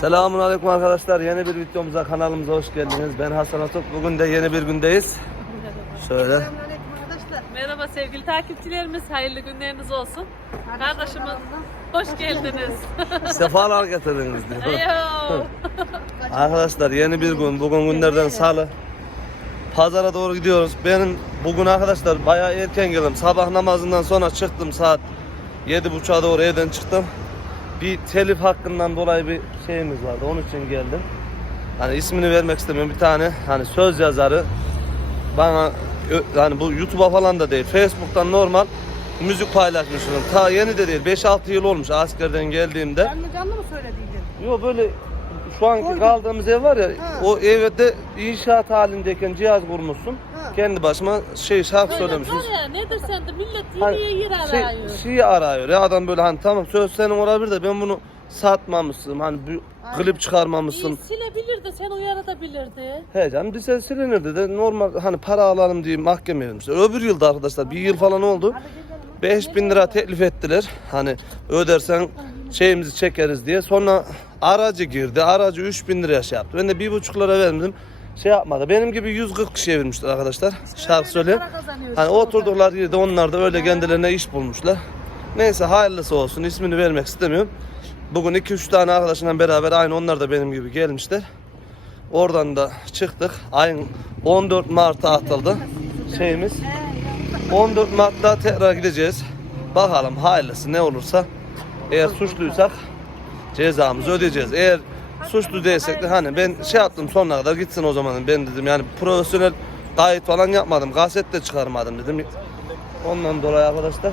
Selamun Aleyküm arkadaşlar. Yeni bir videomuza kanalımıza hoş geldiniz. Ben Hasan Atok. Bugün de yeni bir gündeyiz. Şöyle. Merhaba sevgili takipçilerimiz, hayırlı günleriniz olsun. Kardeşimiz, hoş geldiniz. Sefalar getirdiniz diyor. Eyo. Arkadaşlar yeni bir gün. Bugün günlerden salı. Pazara doğru gidiyoruz. Benim bugün arkadaşlar bayağı erken geldim. Sabah namazından sonra çıktım saat 7.30'a doğru evden çıktım. Bir telif hakkından dolayı bir şeyimiz vardı. Onun için geldim. Hani ismini vermek istemiyorum. Bir tane hani söz yazarı bana yani bu YouTube'a falan da değil. Facebook'tan normal müzik paylaşmışım. Ta yeni de değil. 5-6 yıl olmuş askerden geldiğimde. Canlı canlı mı söylediydin? Yok böyle şu anki Koydum. kaldığımız ev var ya Ha. o evde inşaat halindeyken cihaz kurmuşsun. Kendi başıma şey şarkı Böyle söylemişim. ya nedir sen de millet Hani yeniye yer şey, arıyor. şeyi arıyor ya adam böyle hani tamam söz senin olabilir de ben bunu satmamışsın hani bir klip İyi çıkarmamışsın. silebilirdi, sen uyarabilirdi. He canım lise silinirdi de normal hani para alalım diye mahkemeye vermişler. Öbür yılda arkadaşlar bir yıl falan oldu. 5000 lira teklif ettiler. Hani ödersen şeyimizi çekeriz diye. Sonra aracı girdi. Aracı 3000 liraya şey yaptı. Ben de bir buçuk lira vermedim. Şey yapmadı. Benim gibi 140 kişiye vermişler arkadaşlar. Şarkı söyle. Hani oturduklar yerde onlar da öyle kendilerine iş bulmuşlar. Neyse hayırlısı olsun. ismini vermek istemiyorum. Bugün 2-3 tane arkadaşımla beraber aynı onlar da benim gibi gelmişler. Oradan da çıktık. Ayın 14 Mart'a atıldı şeyimiz. 14 Mart'ta tekrar gideceğiz. Bakalım hayırlısı ne olursa. Eğer suçluysak cezamızı ödeyeceğiz. Eğer suçlu değilsek de hani ben şey yaptım sonuna kadar gitsin o zaman ben dedim yani profesyonel kayıt falan yapmadım. Kaset de çıkarmadım dedim. Ondan dolayı arkadaşlar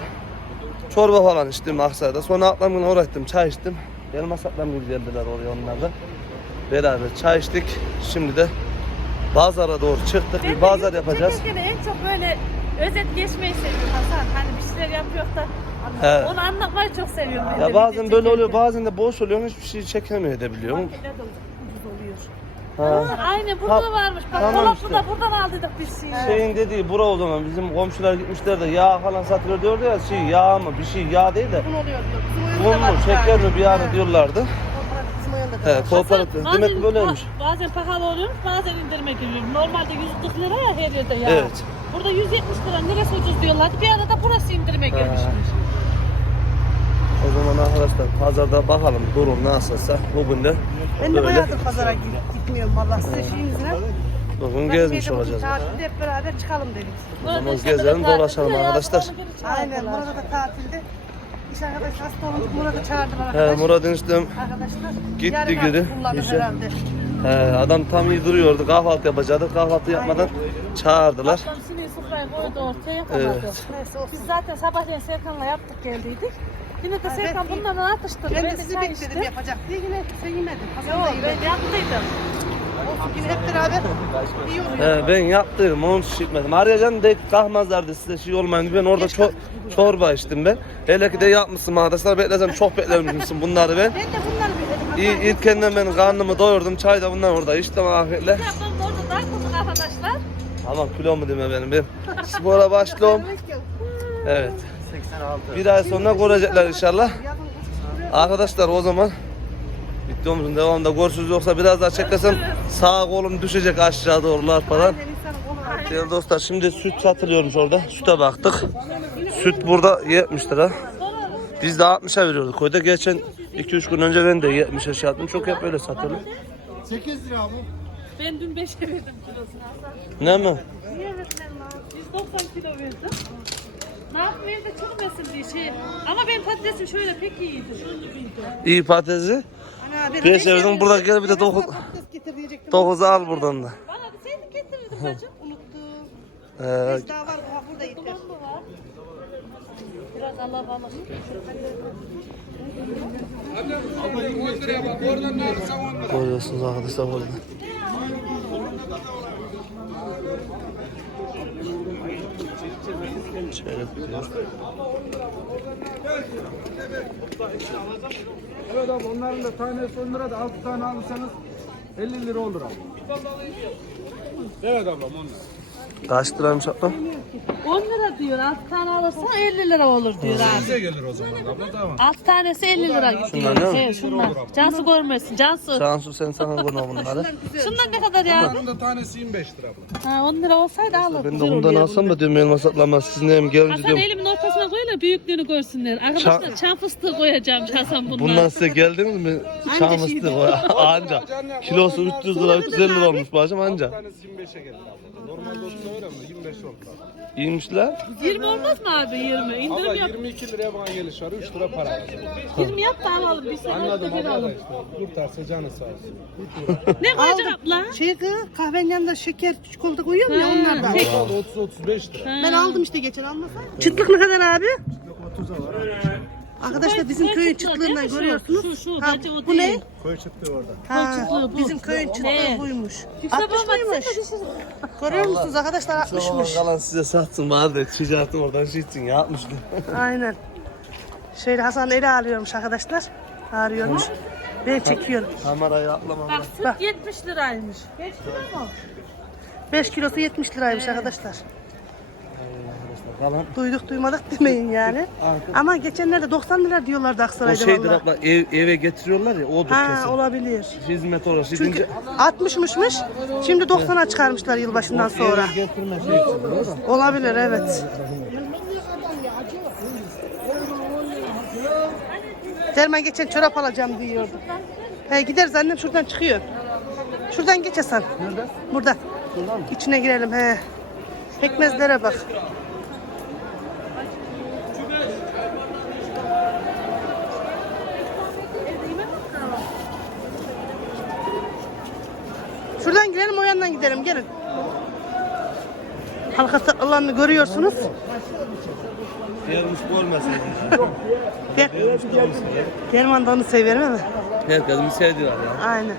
çorba falan içtim Aksaray'da. Sonra oraya gittim çay içtim. Elmas ablam gibi geldiler oraya onlar da. Beraber çay içtik. Şimdi de pazara doğru çıktık. Bir pazar yapacağız. En çok böyle özet geçmeyi seviyorum Hasan. Hani bir şeyler yapıyor da He. onu anlatmayı çok seviyorum. ben de Ya bazen video böyle oluyor, çekerken. bazen de boş oluyor, hiçbir şey çekemiyor edebiliyorum. Marketler de ucuz oluyor. Ha. Aynen burada Ha, da varmış. Bak tamam dolapta işte. da buradan aldıydık biz şeyi. Şeyin dediği bura o zaman bizim komşular gitmişler de yağ falan satılıyor diyordu ya şey yağ mı bir şey yağ değil de Un oluyor diyor. Bizim oyunda un mu bir şeker mi bir Ha, diyorlardı. kooperatif bizim oyunda da He var. kooperatif Bazen- demek ki böyleymiş. ba- Bazen pahalı oluyor, bazen indirime giriyor. Normalde 140 lira ya her yerde ya. Evet. Burada 170 lira neresi ucuz diyorlardı. Bir arada burası indirime girmişmiş. O zaman arkadaşlar pazarda bakalım durum nasılsa bugün de Ben de böyle bayağıdır pazara git- gitmiyorum vallahi size şeyin yüzüne. bugün Ben gezmiş olacağız. Tatilde hep beraber çıkalım dedik. Burada zaman gezelim, dolaşalım arkadaşlar. geri. Aynen burada da tatilde. İş arkadaş hasta olunca Murat'ı çağırdılar He arkadaş. Murat eniştem Arkadaşlar. Gitti yarın geri artık kullanır işe. herhalde. he, adam tam iyi duruyordu kahvaltı yapacaktı kahvaltı yapmadan çağırdılar. Ablam sineği sofraya koydu ortaya yapamadı. Evet. Neyse olsun. Biz zaten sabahleyin Serkan'la yaptık geldiydik. Yine de Ha, Serkan ben- bundan atıştırdı. Ben de de sizi çay bekledim yapacak diye yine sen yemedin. Hasan Yok ben yemedi. yaptıydım. Olsun yine hep beraber iyi oluyor. He, ben yaptım onu şişmedim. Arayacan de kalkmazlardı size şey olmayınca ben orada ço- çorba içtim ben. Hele ki de yapmışsın arkadaşlar beklesem çok beklemişsin bunları ben. Ben de bunları bir dedim. İyi, ilkenden ben karnımı doyurdum çay da bundan orada içtim afiyetle. Orada daha kurduk arkadaşlar. Tamam kilo mu deme benim ben. Spora başlıyorum. Evet. Bir ay sonra görecekler inşallah. Arkadaşlar o zaman videomuzun devamında görüşürüz yoksa biraz daha çekesem sağ kolum düşecek aşağı doğrular falan. Değerli dostlar şimdi süt satılıyormuş orada. Süte baktık. Süt burada 70 lira. Biz de 60'a veriyorduk. Köyde geçen 2-3 gün önce ben de 70'e şey yaptım. Çok hep öyle satılıyor. 8 lira bu. Ben dün 5'e verdim kilosunu. Ne mi? Niye verdin lan? 190 kilo verdim. Ne yapmayayım da çürümesin diye şey. Ama benim patatesim şöyle pek iyiydi. İyi patatesi. Beş verdim. Burada gel bir de dokuz- 9'u al buradan da. Bana bir sen getirirdim bacım. Unuttum. Ee, Beş daha var ha, burada yeter. Duman mı var? Biraz alabalık. Görüyorsunuz arkadaşlar burada. Gidiyor. Evet abi onların da tanesi 10 lira da 6 tane alırsanız 50 lira olur abi. Evet ablam onlar. Kaç liraymış abla? 10 lira diyor. 6 tane alırsan 50 lira olur diyor abi. Size gelir o zaman abla tamam. 6 tanesi 50 lira gidiyor. Şunlar değil mi? Evet şunlar. Cansu görmesin. Cansu. Cansu sen sana konu bunları. Şundan ne kadar ya? Bunun da tanesi 25 lira abla. Ha 10 lira olsaydı alırdım. Ben de bundan alsam da diyorum elmas atlamaz. Sizin hem gelince Hasan diyorum. elimin ortasına koy da büyüklüğünü görsünler. Arkadaşlar çam fıstığı koyacağım Hasan bundan. Bundan size geldiniz mi? Çam fıstığı o. Anca. Kilosu 300 lira 350 lira olmuş bacım anca. Tanesi 25'e gelir abla. Normalde 30 öyle ama 25 oldu. İyiymiş la. 20 olmaz mı abi 20? Abla İndirim yap. 22 liraya bana geliş var 3 lira para var. 20 yap da alalım. Bir sefer Anladım de bir abla da alalım. işte. Kurtarsa canı sağ olsun. Ne koyacak abla? Şey kız, kahvenin yanında şeker, çikolata koyuyorum ya onlardan. Abla 30-35 lira. Ben aldım işte geçen almasam. Çıtlık ne kadar abi? Arkadaşlar bizim köyün çıtlığı çıtlığından görüyorsunuz. Şu, şu, Ha, bence o bu ne? değil. Koy çıktı orada. Ha, çıtlığı bu. bizim köyün çıtlığı Evet. buymuş. Yüksel 60 olmadı, mıymış? Görüyor musunuz arkadaşlar 60'mış. Kalan size satsın bari de ticaretin oradan şey için ya 60 lira. Aynen. Şöyle Hasan eli alıyormuş arkadaşlar. Ağrıyormuş. Ben çekiyorum. Kamerayı atlamam. Bak süt 70 liraymış. 5 kilo mu? 5 kilosu 70 liraymış arkadaşlar. Kalan. Duyduk duymadık demeyin yani. Ama geçenlerde 90 lira diyorlardı O Aksaray'da şeydir abla ev, eve getiriyorlar ya odur Ha kesin. olabilir. Hizmet orası. Çünkü Gidince 60'mışmış. Şimdi 90'a çıkarmışlar yılbaşından sonra. eve getirme şey için değil mi? Olabilir evet. Derman geçen çorap alacağım diyordu. He gideriz annem şuradan çıkıyor. Şuradan geç Hasan. Nerede? Burada. İçine girelim he. Pekmezlere bak. Yandan gidelim gelin. Halka alanını görüyorsunuz. Gelmiş görmesin. Der, Derman da onu severim ama. Herkesin sevdiler ya. Aynen.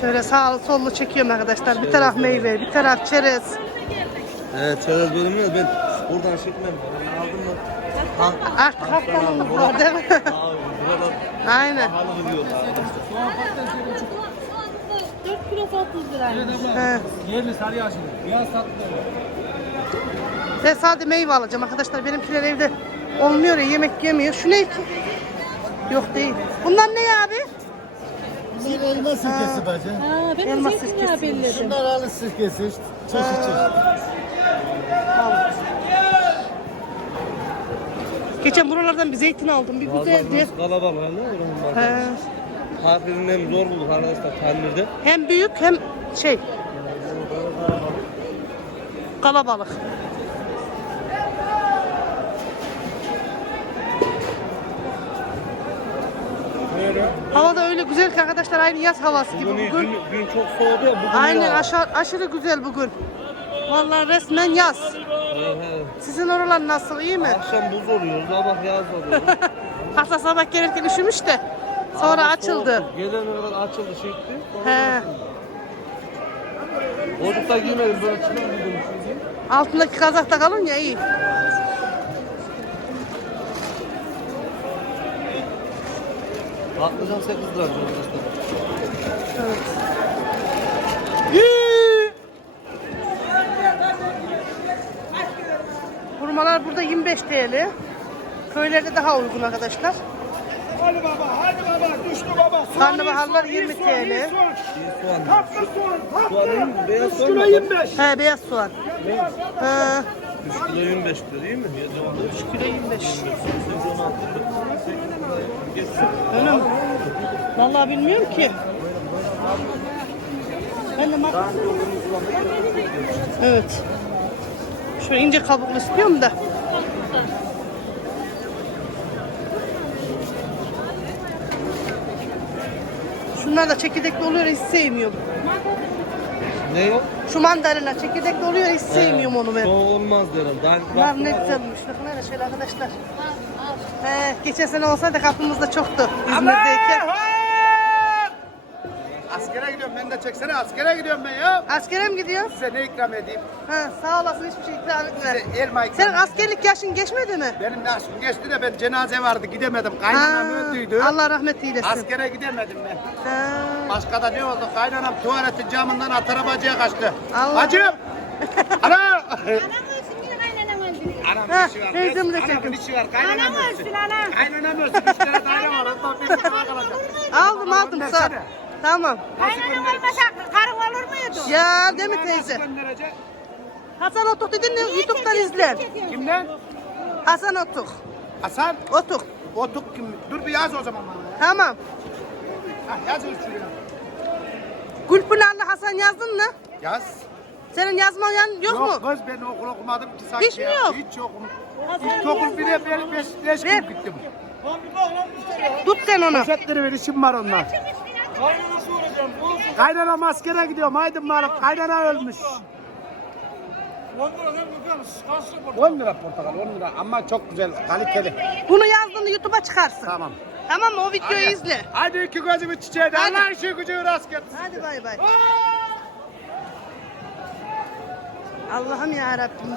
Şöyle sağlı sollu çekiyorum arkadaşlar. Bir taraf meyve, bir taraf çerez. Evet çerez bölümü ben buradan çekmem. Ben aldım mı? Ha, Artık haftalığımız var değil mi? abi buralar Aynen. Halı diyorlar. 4 kilo 30 liraymış. He. Yerli sarı yaşlı. Biraz tatlı. Ben sadece meyve alacağım arkadaşlar. Benimkiler evde olmuyor ya yemek yemiyor. Şu ne ki? Yok değil. Bunlar ne abi? Bizim elma sirkesi bacı. Ha, ben Elma de zeytinyağı sirkesi. belledim. Bunlar alı sirkesi işte. Çeşit çeşit. Geçen buralardan bir zeytin aldım. Bir güzeldi. Kalabalık ne oranın. He. Harfinin hem zor bulduk arkadaşlar tamirde. Hem büyük hem şey. Kalabalık. Hava da öyle güzel ki arkadaşlar aynı yaz havası gibi Bugün, bugün. gün, gün çok soğudu ya bugün Aynen ya. aşağı, aşırı güzel bugün. Vallahi resmen yaz. Sizin oralar nasıl iyi mi? Akşam buz oluyor, sabah yaz oluyor. Hatta sabah gelirken üşümüş de sonra açıldı. Gelene kadar açıldı çekti. He. Çocukta giymedim böyle çıkmadım. Altındaki kazakta kalın ya iyi. Patlıcan 8 lira. Evet. Hurmalar burada 25 TL. Köylerde daha uygun arkadaşlar. Hadi baba hadi baba düştü baba. Karnabaharlar 20 TL. İyi soğan. Tatlı soğan. Soğan iyi mi? Beyaz 3 soğan kilo mı? 25. He beyaz soğan. He, 3 kilo 25 lira değil mi? 3 kilo 25. Öyle mi? Vallahi bilmiyorum ki. Ben de mak- Evet. Şöyle ince kabuklu istiyorum da. Şunlar da çekirdekli oluyor hiç sevmiyorum. Ne yok? Şu mandalina çekirdekli oluyor hiç sevmiyorum onu ben. O olmaz derim. Daha Bunlar ne güzelmiş. Bakın hele şöyle arkadaşlar. He, geçen sene olsaydı kapımızda çoktu. İzmir'deyken. Askere gidiyorum ben de çeksene askere gidiyorum ben ya. Askere mi gidiyorsun? Size ne ikram edeyim? Ha, sağ olasın hiçbir şey ikram etme. Size elma ikram Senin askerlik yaşın geçmedi mi? Benim yaşım geçti de ben cenaze vardı gidemedim. Kaynanam Ha, öldüydü. Allah rahmet eylesin. Askere gidemedim ben. Ha, Başka da ne oldu? Kaynanam tuvaletin camından atara bacıya kaçtı. Allah. Bacım! Ana! Anam ölsün yine kaynanam öldürüyor. Anam Ha, işi var. teyzemi de Anamın çekin. işi var. Kaynanam Anam ölsün. ölsün anam. Kaynanam ölsün. Üç tane daire var. Ondan bir tane kalacak. aldım aldım sağ. Göndersene. Tamam. Kaynanam olmasa karın olur muydu? Ya değil mi teyze? gönderecek? Hasan Otuk dedin de YouTube'dan izle. Kimden? Hasan Otuk. Hasan. Otuk. Otuk kim? Dur bir yaz o zaman bana. Tamam. Ha, yaz şuraya. Gülpınar'la Hasan yazdın mı? Yaz. Senin yazmayan yok, Yok mu? kız ben okul okumadım ki sanki Hiç mi ya. yok? Hiç yokum. İlkokul bire ben beş, beş Ver. gün gittim. Tut sen onu. Poşetleri ver işim var onlar. Kaynana askere gidiyorum. Haydi bana. Kaynana ölmüş. 10 lira portakal 10 lira ama çok güzel kaliteli. Bunu yazdığında YouTube'a çıkarsın. Tamam. Tamam? O videoyu izle. Hadi iki gözümü çiçeğe de Hadi. Allah işi gücü rast getirsin. Hadi bay bay. Allah'ım ya Rabbim.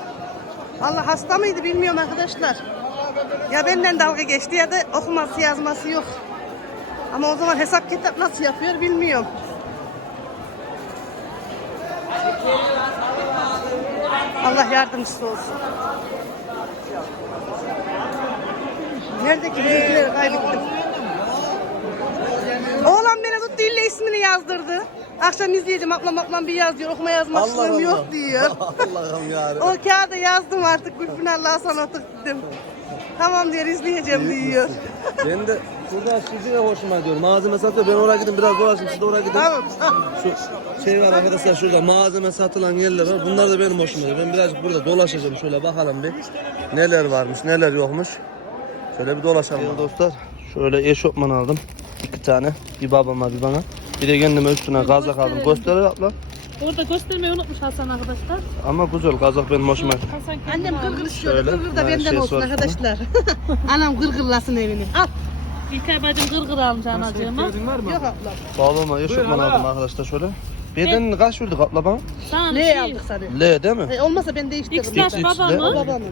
Allah hasta mıydı bilmiyorum arkadaşlar. Ya benden dalga geçti ya da okuması yazması yok. Ama o zaman hesap kitap nasıl yapıyor bilmiyorum. Allah yardımcısı olsun. Neredeki bilgileri kaybettim. Oğlan beni tuttu ille ismini yazdırdı. Akşam izleyeceğim ablam ablam bir yaz diyor. Okuma yazmak yok diyor. Allah'ım ya. o kağıda yazdım artık Gülpınar'la Hasan Otuk dedim. Tamam diyor izleyeceğim diyor. Ben de burada sizi hoşuma gidiyor. Malzeme satıyor. Ben oraya gidin biraz dolaşayım. Siz de oraya gidin. tamam. Şu şey var arkadaşlar şurada malzeme satılan yerler var. Bunlar da benim hoşuma gidiyor. Ben birazcık burada dolaşacağım. Şöyle bakalım bir. Neler varmış, neler yokmuş. Şöyle bir dolaşalım. Evet dostlar. Şöyle eşofman aldım. iki tane. Bir babama bir bana. Bir de kendime üstüne kazak aldım. Göster abla. Orada göstermeyi unutmuş Hasan arkadaşlar. Ama güzel kazak benim hoşuma gitti. Annem gırgır istiyordu. Şöyle. Gırgır da Ha, benden şey olsun sorsun. arkadaşlar. Anam gırgırlasın evini. Al. İlkay bacım gırgır almış anacığıma. Yok ablam. Babama eşofman aldım arkadaşlar şöyle. Bedenini kaç verdik abla bana? Sana Ne şey, aldık sana? L değil mi? E, olmasa ben değiştiririm. X-Lash X- O babamı. babanın.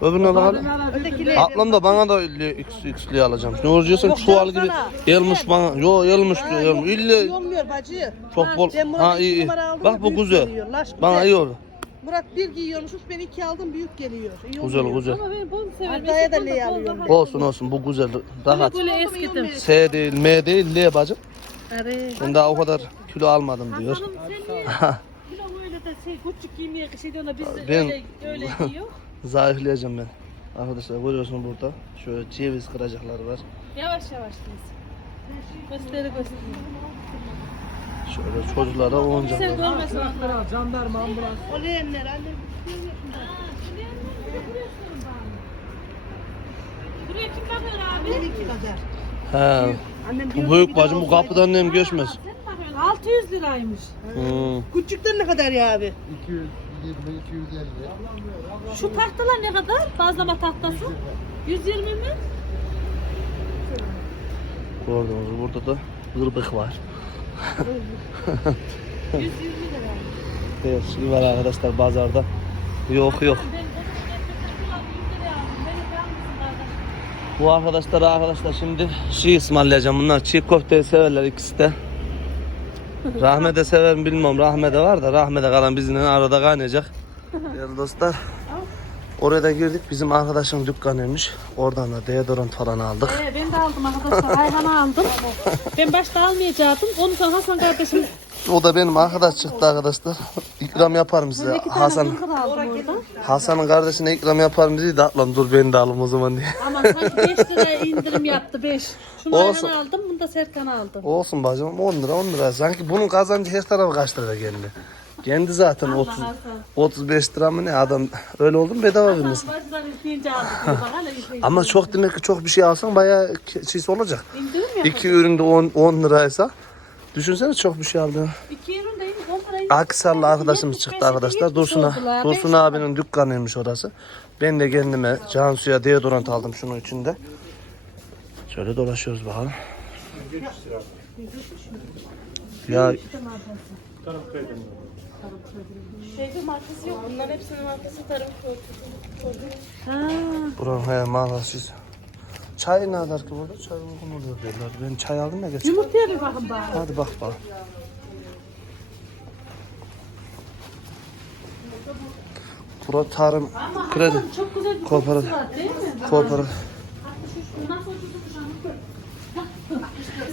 Öbürüne bakalım. Öteki L. Ablam da bana da XX'li alacağım. Ne olacaksın Yok, çuval gibi sana. elmiş bana. Yo elmiş Ha, diyor. yok, elmiş. İlle Olmuyor bacı. çok bol. Ben Ha iyi iyi. numara aldım Bak bu büyük güzel. Laş Bana iyi oldu. Murat bir giyiyormuş, ben iki aldım büyük geliyor. İyi Güzel olmuyor. güzel. Ama ben bunu severim. Haftaya da Eski L'yi alıyorum daha- ben. Olsun olsun bu güzel. Rahat. Böyle eskidim. S değil M değil L bacım. Arı. Ben daha o kadar kilo almadım diyor. Hasan'ım sen niye? Kilo öyle de şey küçük giymeye şey biz de Ben- öyle, öyle giyiyor. Zayıflayacağım ben. Arkadaşlar görüyorsun burada. Şöyle ceviz kıracakları var. Yavaş yavaş biz. Gösteri gösteri. Şöyle çocuklara Sen oyuncaklar. görmesin onları. O leğenler annem. Buraya kim bakıyor abi? Benimki kadar. He. Annem Bu diyor büyük bir daha bacım bu kapıdan nem geçmez. Sen bakıyorsun 600 liraymış. Hmm. Küçükler ne kadar ya abi? 220 250. Şu tahtalar ne kadar? Bazlama tahtası. 120 mi? Gördünüz burada da gırbık var. 120 lira. Evet, şey var arkadaşlar pazarda. Yok yok. 100. Bu arkadaşlar arkadaşlar şimdi şey ısmarlayacağım. Bunlar çiğ köfteyi severler ikisi de. Rahmet'e sever mi bilmiyorum. Rahmet'e var da Rahmet'e kalan bizimle arada kaynayacak. Değerli dostlar. Oraya da girdik. Bizim arkadaşın dükkanıymış. Oradan da deodorant falan aldık. Ee, ben de aldım arkadaşlar. Ayhan'ı aldım. ben başta almayacaktım. Onu sonra Hasan kardeşim O da benim arkadaş çıktı arkadaşlar. İkram yaparım size. Hasan. Hasan'ın kardeşine ikram yaparım dedi de ablam dur ben de alayım o zaman diye. Ama sanki 5 lira indirim yaptı 5. Şunu Olsun. Aldım. Bunu da Serkan'a aldım. Olsun bacım 10 lira 10 lira. Sanki bunun kazancı her tarafı kaç lira kendi. Kendi zaten 30 Hasan. 35 lira mı ne adam öyle oldu mu bedava izleyince. Ama çok demek ki çok bir şey alsan bayağı şey olacak. İki üründe 10 10 liraysa düşünsene çok bir şey aldın. İki ürün değil 10 lira. Akisarlı arkadaşımız çıktı arkadaşlar. Dursun, Dursun abinin dükkanıymış orası. Ben de kendime Cansu'ya deodorant aldım şunun içinde. Şöyle dolaşıyoruz bakalım. Ya Şeyde markası yok. Bunların hepsinin markası tarım Ha. buranın he mağazasız. Çay ne kadar ki burada? Çay uygun oluyor derler. Ben çay aldım ya geçen. Yumurtaya bir bakın bari. Hadi bak bak. Bura tarım kredi Çok güzel bir kooperatif var değil mi? kooperatif.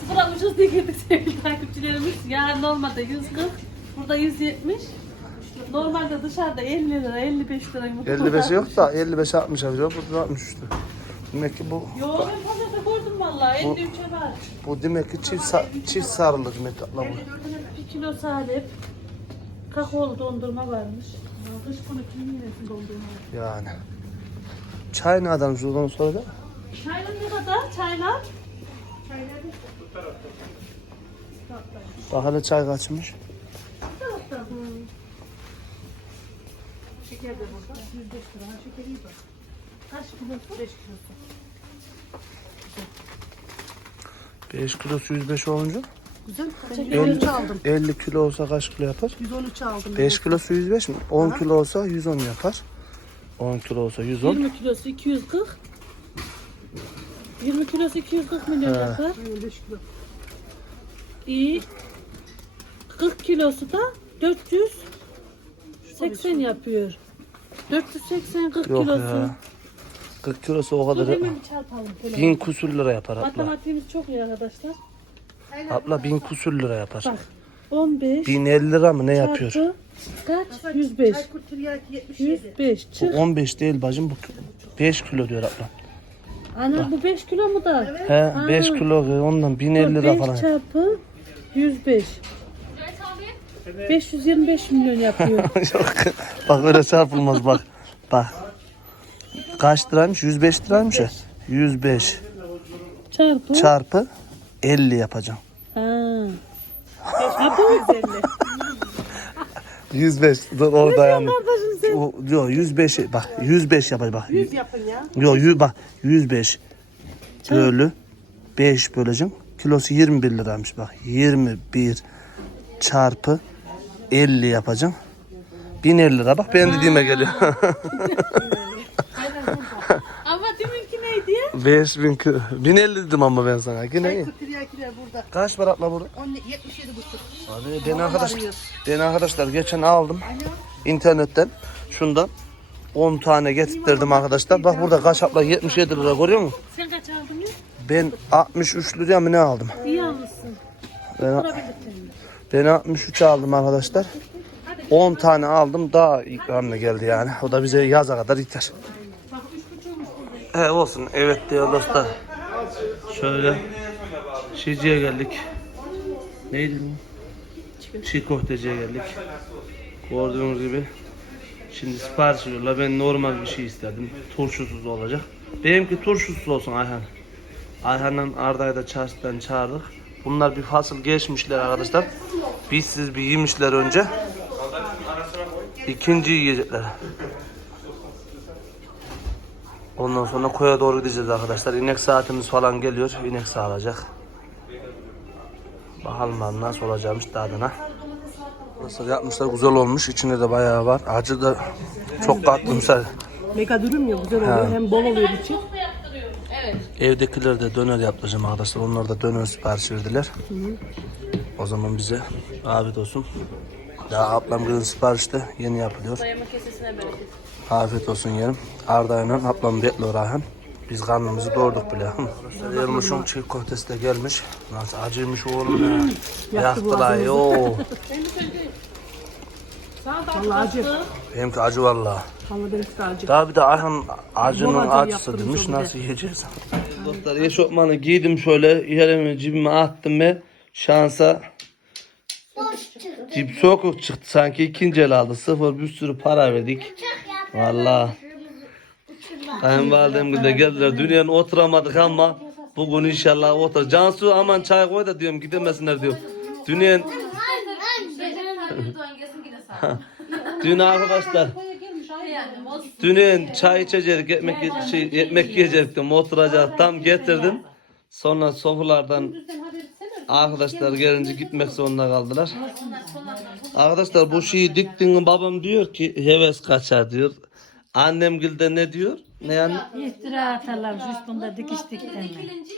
Ama. Diye girdik sevgili takipçilerimiz. Yani normalde 140, burada 170. Normalde dışarıda 50 lira, 55 lira yumurta. 55 yok da 55 60 yapacak. Burada 60 üstü. Demek ki bu Yo ben pazarda gördüm valla 53'e var. bu demek ki çift sa- çift sarılı demek ki abla bu. Bir kilo salep, kakaolu dondurma varmış. Ya Dış bunu kimin yesin dondurma? Yani. Çay ne kadarmış oradan soracağım. Çaylar ne kadar? Çaylar? Bak hele çay kaçmış. Şeker de burada. 105 lira. Ha, şeker iyi bak. Kaç kilosu? 5 kilosu. 5 kilosu 105 olunca Güzel. Ben 50, 113 aldım. 50 kilo olsa kaç kilo yapar? 113 aldım. 5 kilosu 105 mi? 10 kilo olsa 110 yapar. 10 kilo olsa 110. 20 kilosu 240. 20 kilosu 240 milyon yapar. 5 kilo. İyi. 40 kilosu da 480 yapıyor. 480 40 Yok kilosu. ya. 40 kilosu o Dur kadar. hemen bir çarpalım. Böyle. 1000 kusur lira yapar abla. Matematiğimiz çok iyi arkadaşlar. Abla 1000 kusur lira yapar. Bak 15 1050 lira mı ne yapıyor? çarpı kaç? 105. Çaykur tiryaki 77. 105 Bu çık. 15 değil bacım bu 5 kilo diyor abla. Ana bu 5 kilo mu da? He 5 kilo ondan 1050 lira 5 falan. çarpı 105. 525 milyon yapıyor. Yok. bak öyle çarpılmaz bak. Bak. Kaç liraymış? 105 liraymış ya. 105 Çarpı. çarpı 50 yapacağım. Ha. Ha bu 105 dur orada yani. kardeşim sen. O, yok 105 bak 105 yapacağım bak. 100 yapın ya. Yok 100 bak 105 bölü 5 böleceğim. Kilosu 21 liraymış bak. 21 çarpı 50 yapacağım. 1050 lira bak benim dediğime geliyor. Ama deminki neydi ya? 5000 kı- 1050 dedim ama ben sana. Yine iyi. Burada. Kaç var abla burada? 10 77 buçuk. Abi ben arkadaşlar, ben arkadaşlar geçen aldım internetten şundan 10 tane getirttirdim arkadaşlar. Bak burada kaç abla 77 lira görüyor musun? Sen kaç aldın ya? Ben 63 liraya mı ne aldım? İyi almışsın. Ben, Vurabildin ben 63 aldım arkadaşlar. 10 tane aldım daha ikramla geldi yani. O da bize yaza kadar yeter. He olsun. Evet değerli dostlar. Şöyle şeyciye geldik. Neydi bu? Çiğ geldik. Gördüğünüz gibi. Şimdi sipariş veriyorlar. Ben normal bir şey istedim. Turşusuz olacak. Benimki turşusuz olsun Ayhan. Ayhan'la Arda'yı da çarşıdan çağırdık. Bunlar bir fasıl geçmişler arkadaşlar. Biz siz bir yemişler önce. İkinci yiyecekler. Ondan sonra koya doğru gideceğiz arkadaşlar. İnek saatimiz falan geliyor. İnek sağlayacak. Bakalım nasıl olacakmış tadına. Nasıl yapmışlar güzel olmuş. İçinde de bayağı var. Acı da çok katmışlar. Mega dürüm ya güzel oluyor. Hem bol oluyor içi. Evdekiler de döner yapacağım arkadaşlar. Onlar da döner sipariş verdiler. O zaman bize afiyet olsun. Daha ablam kızın siparişte yeni yapılıyor. Afiyet olsun yerim. Arda ile ablam bekliyor Ayhan. Biz karnımızı doyurduk bile. Yılmışın çiğ köftesi de gelmiş. Nasıl acıymış oğlum ya. Yaktılar yo. Vallahi acı. Benimki acı vallahi. Vallahi benimki de acı. Daha bir de Ayhan acının Bol acı acısı yaptınız demiş. o bir de. Nasıl yiyeceğiz? Dostlar eşofmanı giydim şöyle. Yerimi cebime attım ve şansa Cip sokuk çıktı sanki ikinci el aldı. Sıfır bir sürü para verdik. Valla. Kayınvalidem de geldiler. Dünyanın oturamadık ama bugün inşallah otur. Cansu aman çay koy da diyorum gidemesinler diyor. Dünyanın Dün arkadaşlar Dünün çay içecek, ekmek şey, ekmek yiyecektim, oturacak tam getirdim. Sonra sofralardan Arkadaşlar gelince gitmek zorunda kaldılar. Arkadaşlar bu şeyi diktiğin babam diyor ki heves kaçar diyor. Annem de ne diyor? Ne yani? İftira atarlarmış üstünde dikiş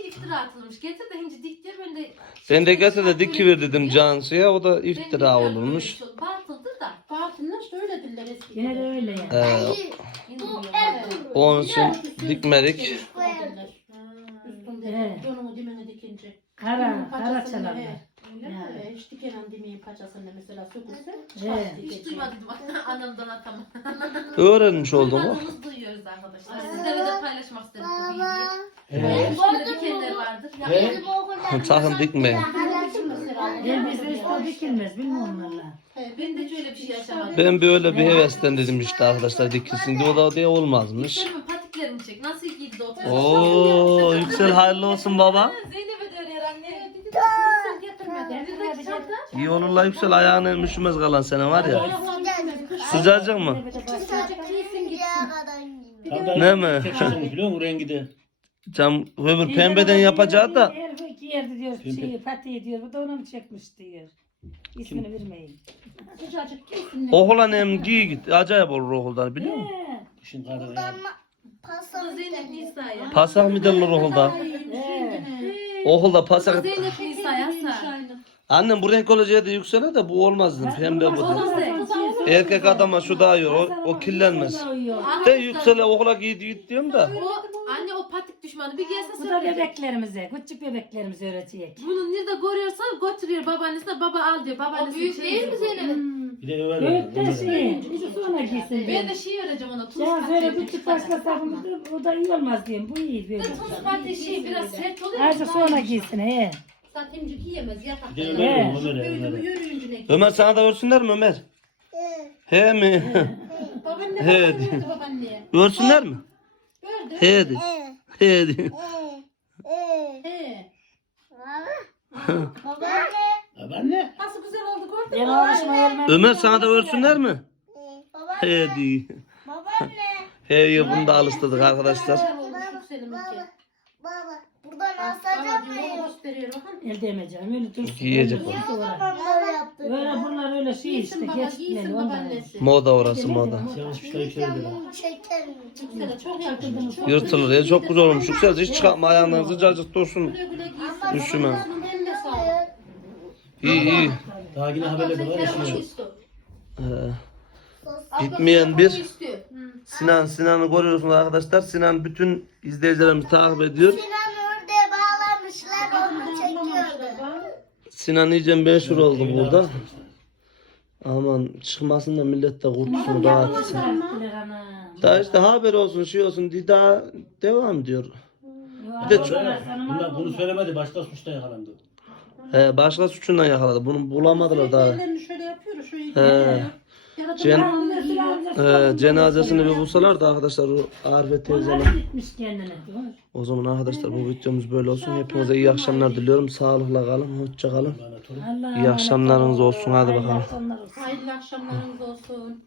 iftira atılmış. Getir de hinci ben de... Ben de gelse de dikiver dedim Cansu'ya o da iftira olurmuş. Batıldır da. Batınlar şöyle diller eski. Yine de öyle yani. Ee, onun için dikmedik. He. Donumu dimene dikince. Kara, kara Paçasını, çalarlar. he. Öyle mi? Hiç dikenen dimeğin paçasını mesela sökülse. He. Hiç duymadım anamdan atamam. Öğrenmiş oldum o. Duymadığımız duyuyoruz arkadaşlar. Sizlerle de paylaşmak istedim bu bilgiyi. Böyle dikenler vardır. Sakın dikmeyin. El bize dikilmez bilmiyorum valla. Ben de şöyle bir şey yaşamadım. Ben böyle bir hevesten dedim işte arkadaşlar dikilsin diye o da diye olmazmış. Yükselme patiklerini çek. Nasıl giydi o? Oo yüksel hayırlı olsun baba. Zeynep'e de öyle anne. Getirmedi. İyi olur la yüksel ayağını üşümez kalan sene var ya. Sıcacık mı? Ne mi? Biliyor musun rengi de? Cam öbür pembeden yapacağı da Her yerde diyor şeyi patiği diyor. Bu da onu mu çekmiş diyor. İsmini vermeyin. Sıcacık giysin. okula nem giy git. Acayip olur okulda biliyor musun? İşin kararı yani. Bu Zeynep Nisa'ya. Pasak mı derler okulda? Okulda pasak. Zeynep Nisa'ya sar. Annem bu renk olacağı da yüksele de bu olmaz dedim. Pembe bu de. Erkek adama şu daha iyi o, o kirlenmez. De yüksele okula giy git diyorum da. O anne o patik düşmanı bir gelse Bu da söyleyecek. bebeklerimize, küçük bebeklerimize öğretecek. Bunu nerede görüyorsa götürüyor babaannesine baba al diyor. Babaannesi büyük değil mi Zeynep'in? Bir de öyle. Öğret de şey, bizi sonra giysin diyor. Ben de şey vereceğim ona tuz Ya böyle patiği. küçük başlasam o da iyi olmaz diyeyim. Bu iyi böyle. Tuz patiği şey biraz sert oluyor. Azıcık sonra giysin he. Satimcik yiyemez yatak. Bir de Ömer He. Ömer Böyle Ömer. Ömer sana da örsünler mi Ömer? He mi? Babaanne He. babaanne verdi babaanneye. Örsünler mi? Gördü. He de. He de. He. Babaanne. Nasıl güzel oldu gördün Ben mü? alışma olmaz. Ömer sana da örsünler mi? He de. He ya bunu da alıştırdık arkadaşlar. Güzel olmuş yükseliminki. Baba buradan Baba diyor gösteriyor bakın. El değmeyeceğim öyle dursun. Giyecek Öyle o. böyle. Öyle bunlar öyle şey işte Giysin baba geçmeli giysin onlar. babaannesi. Moda orası moda. Şey? Yüksele çok yakışmış. Çok Yırtılır ya çok güzel olmuş. Yüksel hiç çıkartma ayağından sıcacık dursun. güle güle giysin. Üşüme. Babasının eline sağlık. İyi iyi. Daha yine haberleri var. İşin istiyor. Ee, bitmeyen bir İstiyor. Sinan. Sinan'ı görüyorsunuz arkadaşlar. Sinan bütün izleyicilerimizi takip ediyor. Sinan orada bağlamışlar onu çekiyordu. Sinan iyice meşhur oldu burada. Aman çıkmasın da millet de kurtulsun rahat etsin. Daha işte haber olsun şey olsun diye daha devam diyor. Bir de çok- Bunlar bunu söylemedi. Başka suçta yakalandı. He, başka suçundan yakaladı. Bunu bulamadılar daha. Ellerini şöyle yapıyor. Şöyle He. Cen, he, cenazesini bir bulsalar da arkadaşlar o Arife teyzenin. O zaman arkadaşlar bu videomuz böyle olsun. Hepinize iyi akşamlar diliyorum. Sağlıkla kalın. Hoşça kalın. İyi akşamlarınız olsun. Hadi bakalım. Hayırlı akşamlarınız olsun.